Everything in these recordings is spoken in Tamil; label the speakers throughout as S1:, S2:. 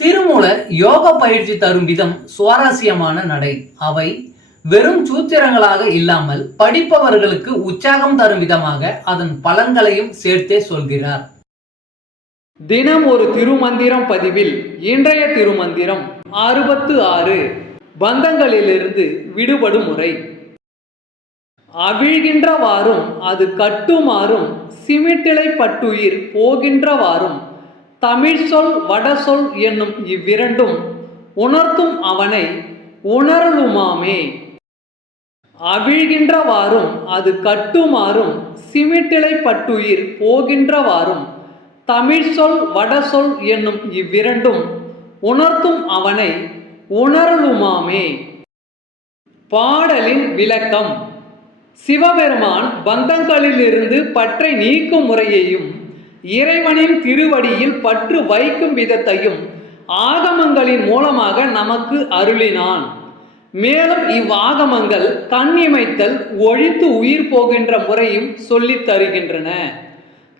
S1: திருமூலர் யோக பயிற்சி தரும் விதம் சுவாரஸ்யமான நடை. அவை வெறும் சூத்திரங்களாக இல்லாமல் படிப்பவர்களுக்கு உற்சாகம் தரும் விதமாக அதன் பலன்களையும் சேர்த்தே சொல்கிறார். தினம் ஒரு திருமந்திரம் பதிவில் இன்றைய திருமந்திரம் அறுபத்து ஆறு. பந்தங்களிலிருந்து விடுபடும் முறை. அவிழ்கின்றவாறும் அது கட்டுமாறும் சிமிட்டிலை பட்டுயிர் போகின்றவாறும். தமிழ் சொல் வடசொல் என்னும் இவ்விரண்டும் உணர்த்தும் அவனை உணரலுமாமே. அவிழ்கின்றவாறும் அது கட்டுமாறும் சிமிட்டிலை பட்டுயிர் போகின்றவாறும் தமிழ் சொல் வடசொல் என்னும் இவ்விரண்டும் உணர்த்தும் அவனை உணரலுமாமே. பாடலின் விளக்கம். சிவபெருமான் பந்தங்களிலிருந்து பற்றை நீக்கும் முறையையும் இறைவனின் திருவடியில் பற்று வைக்கும் விதத்தையும் ஆகமங்களின் மூலமாக நமக்கு அருளினான். மேலும் இவ்வாகமங்கள் கண்ணிமைத்தல் ஒழித்து உயிர் போகின்ற முறையும் சொல்லித் தருகின்றன.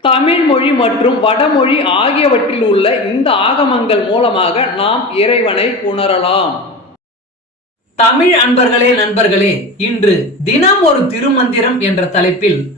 S1: தமிழ் மொழி மற்றும் வடமொழி ஆகியவற்றில் உள்ள இந்த ஆகமங்கள் மூலமாக நாம் இறைவனை உணரலாம். தமிழ் அன்பர்களே நண்பர்களே இன்று தினம் ஒரு திருமந்திரம் என்ற தலைப்பில்